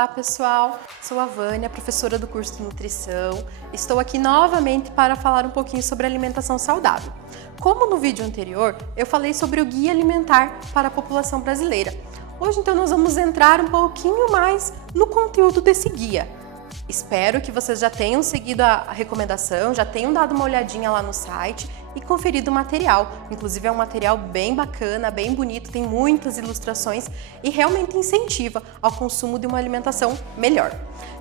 Olá pessoal, sou a Vânia, professora do curso de nutrição. Estou aqui novamente para falar um pouquinho sobre alimentação saudável. Como no vídeo anterior, eu falei sobre o Guia Alimentar para a População Brasileira. Hoje então nós vamos entrar um pouquinho mais no conteúdo desse guia. Espero que vocês já tenham seguido a recomendação, já tenham dado uma olhadinha lá no site e conferido o material. Inclusive é um material bem bacana, bem bonito, tem muitas ilustrações e realmente incentiva ao consumo de uma alimentação melhor.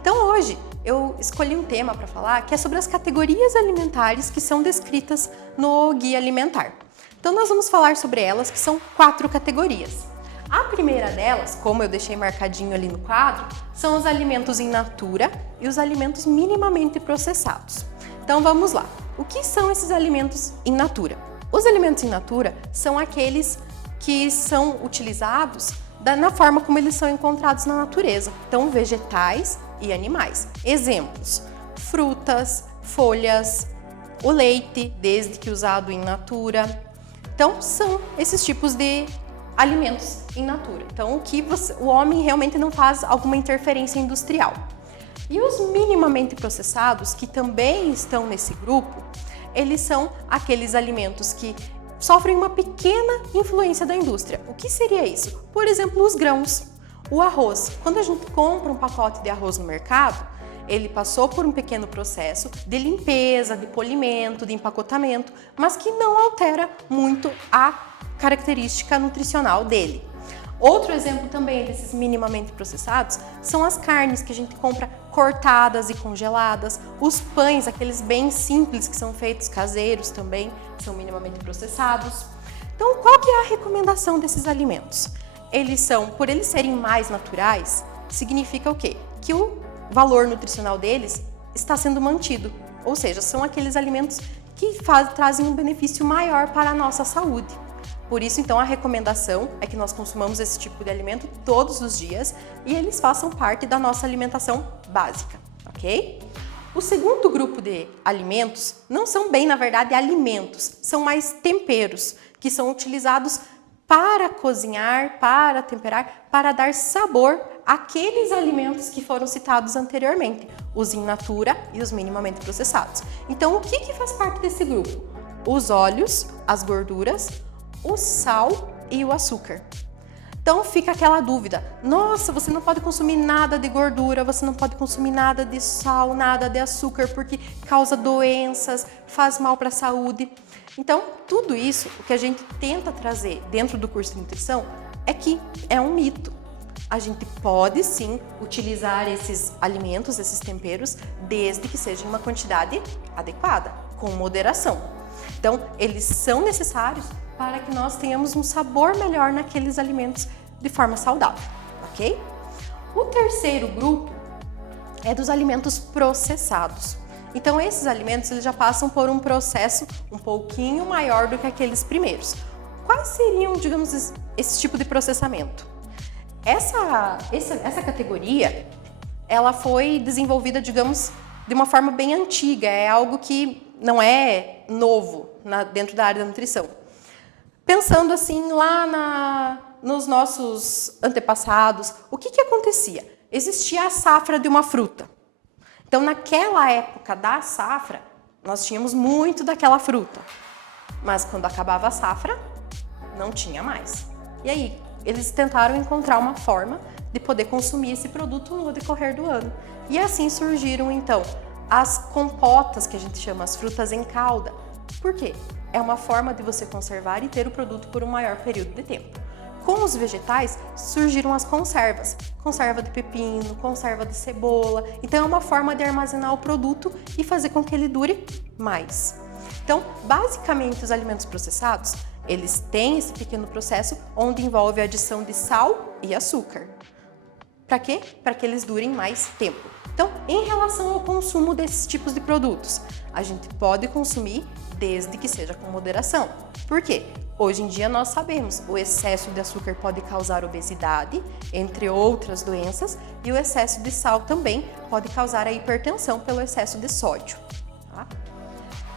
Então hoje eu escolhi um tema para falar que é sobre as categorias alimentares que são descritas no Guia Alimentar. Então nós vamos falar sobre elas, que são 4 categorias. A primeira delas, como eu deixei marcadinho ali no quadro, são os alimentos in natura e os alimentos minimamente processados. Então vamos lá. O que são esses alimentos in natura? Os alimentos in natura são aqueles que são utilizados na forma como eles são encontrados na natureza. Então vegetais e animais. Exemplos: frutas, folhas, o leite, desde que usado in natura. Então são esses tipos de alimentos in natura. Então o homem realmente não faz alguma interferência industrial. E os minimamente processados, que também estão nesse grupo, eles são aqueles alimentos que sofrem uma pequena influência da indústria. O que seria isso? Por exemplo, os grãos, o arroz. Quando a gente compra um pacote de arroz no mercado, ele passou por um pequeno processo de limpeza, de polimento, de empacotamento, mas que não altera muito a característica nutricional dele. Outro exemplo também desses minimamente processados são as carnes que a gente compra cortadas e congeladas, os pães, aqueles bem simples que são feitos caseiros também, são minimamente processados. Então, qual que é a recomendação desses alimentos? Por eles serem mais naturais, significa o quê? Que o valor nutricional deles está sendo mantido, ou seja, são aqueles alimentos que trazem um benefício maior para a nossa saúde. Por isso, então, a recomendação é que nós consumamos esse tipo de alimento todos os dias e eles façam parte da nossa alimentação básica, ok? O segundo grupo de alimentos não são bem, na verdade, alimentos, são mais temperos, que são utilizados para cozinhar, para temperar, para dar sabor àqueles alimentos que foram citados anteriormente, os in natura e os minimamente processados. Então, o que faz parte desse grupo? Os óleos, as gorduras, o sal e o açúcar. Então fica aquela dúvida: nossa, você não pode consumir nada de gordura, você não pode consumir nada de sal, nada de açúcar, porque causa doenças, faz mal para a saúde. Então, tudo isso, o que a gente tenta trazer dentro do curso de nutrição é que é um mito. A gente pode sim utilizar esses alimentos, esses temperos, desde que seja em uma quantidade adequada, com moderação. Então, eles são necessários para que nós tenhamos um sabor melhor naqueles alimentos de forma saudável, ok? O terceiro grupo é dos alimentos processados. Então, esses alimentos eles já passam por um processo um pouquinho maior do que aqueles primeiros. Quais seriam, digamos, esse tipo de processamento? Essa categoria, ela foi desenvolvida, digamos, de uma forma bem antiga, é algo que não é novo dentro da área da nutrição. Pensando assim lá nos nossos antepassados, o que acontecia? Existia a safra de uma fruta. Então, naquela época da safra, nós tínhamos muito daquela fruta. Mas quando acabava a safra, não tinha mais. E aí, eles tentaram encontrar uma forma de poder consumir esse produto no decorrer do ano. E assim surgiram, então, as compotas, que a gente chama as frutas em calda. Por quê? É uma forma de você conservar e ter o produto por um maior período de tempo. Com os vegetais, surgiram as conservas. Conserva de pepino, conserva de cebola. Então, é uma forma de armazenar o produto e fazer com que ele dure mais. Então, basicamente, os alimentos processados, eles têm esse pequeno processo onde envolve a adição de sal e açúcar. Para quê? Para que eles durem mais tempo. Então, em relação ao consumo desses tipos de produtos, a gente pode consumir desde que seja com moderação. Por quê? Hoje em dia nós sabemos, o excesso de açúcar pode causar obesidade, entre outras doenças, e o excesso de sal também pode causar a hipertensão pelo excesso de sódio. Tá?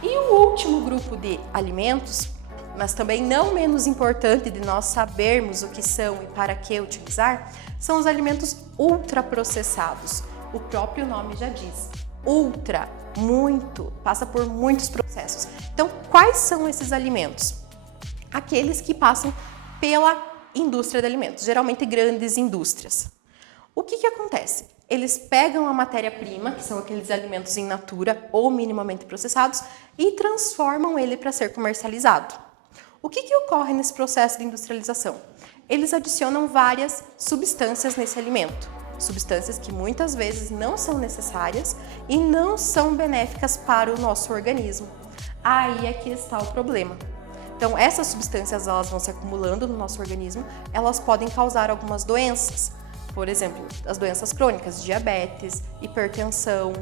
E o último grupo de alimentos mas também não menos importante de nós sabermos o que são e para que utilizar, são os alimentos ultraprocessados. O próprio nome já diz, ultra, muito, passa por muitos processos. Então, quais são esses alimentos? Aqueles que passam pela indústria de alimentos, geralmente grandes indústrias. O que acontece? Eles pegam a matéria-prima, que são aqueles alimentos in natura ou minimamente processados, e transformam ele para ser comercializado. O que ocorre nesse processo de industrialização? Eles adicionam várias substâncias nesse alimento, substâncias que muitas vezes não são necessárias e não são benéficas para o nosso organismo. Aí é que está o problema. Então, essas substâncias elas vão se acumulando no nosso organismo, elas podem causar algumas doenças. Por exemplo, as doenças crônicas, diabetes, hipertensão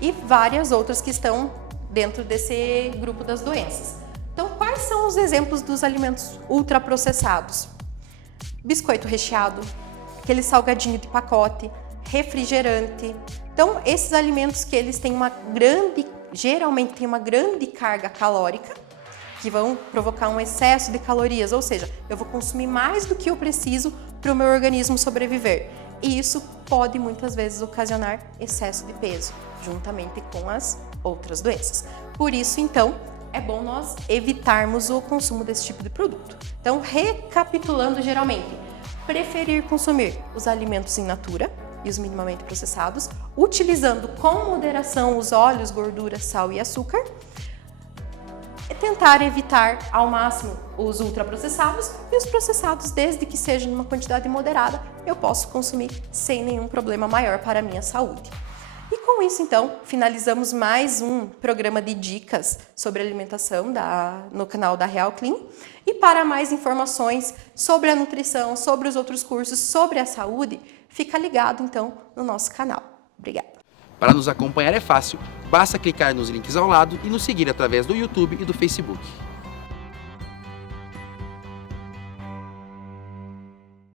e várias outras que estão dentro desse grupo das doenças. Então, quais são os exemplos dos alimentos ultraprocessados? Biscoito recheado, aquele salgadinho de pacote, refrigerante. Então, esses alimentos que eles têm geralmente têm uma grande carga calórica, que vão provocar um excesso de calorias, ou seja, eu vou consumir mais do que eu preciso para o meu organismo sobreviver. E isso pode muitas vezes ocasionar excesso de peso, juntamente com as outras doenças. Por isso, então, é bom nós evitarmos o consumo desse tipo de produto. Então, recapitulando geralmente, preferir consumir os alimentos in natura e os minimamente processados, utilizando com moderação os óleos, gordura, sal e açúcar, tentar evitar ao máximo os ultraprocessados e os processados, desde que seja numa quantidade moderada, eu posso consumir sem nenhum problema maior para a minha saúde. E com isso, então, finalizamos mais um programa de dicas sobre alimentação no canal da Real Clean. E para mais informações sobre a nutrição, sobre os outros cursos, sobre a saúde, fica ligado, então, no nosso canal. Obrigada. Para nos acompanhar é fácil, basta clicar nos links ao lado e nos seguir através do YouTube e do Facebook.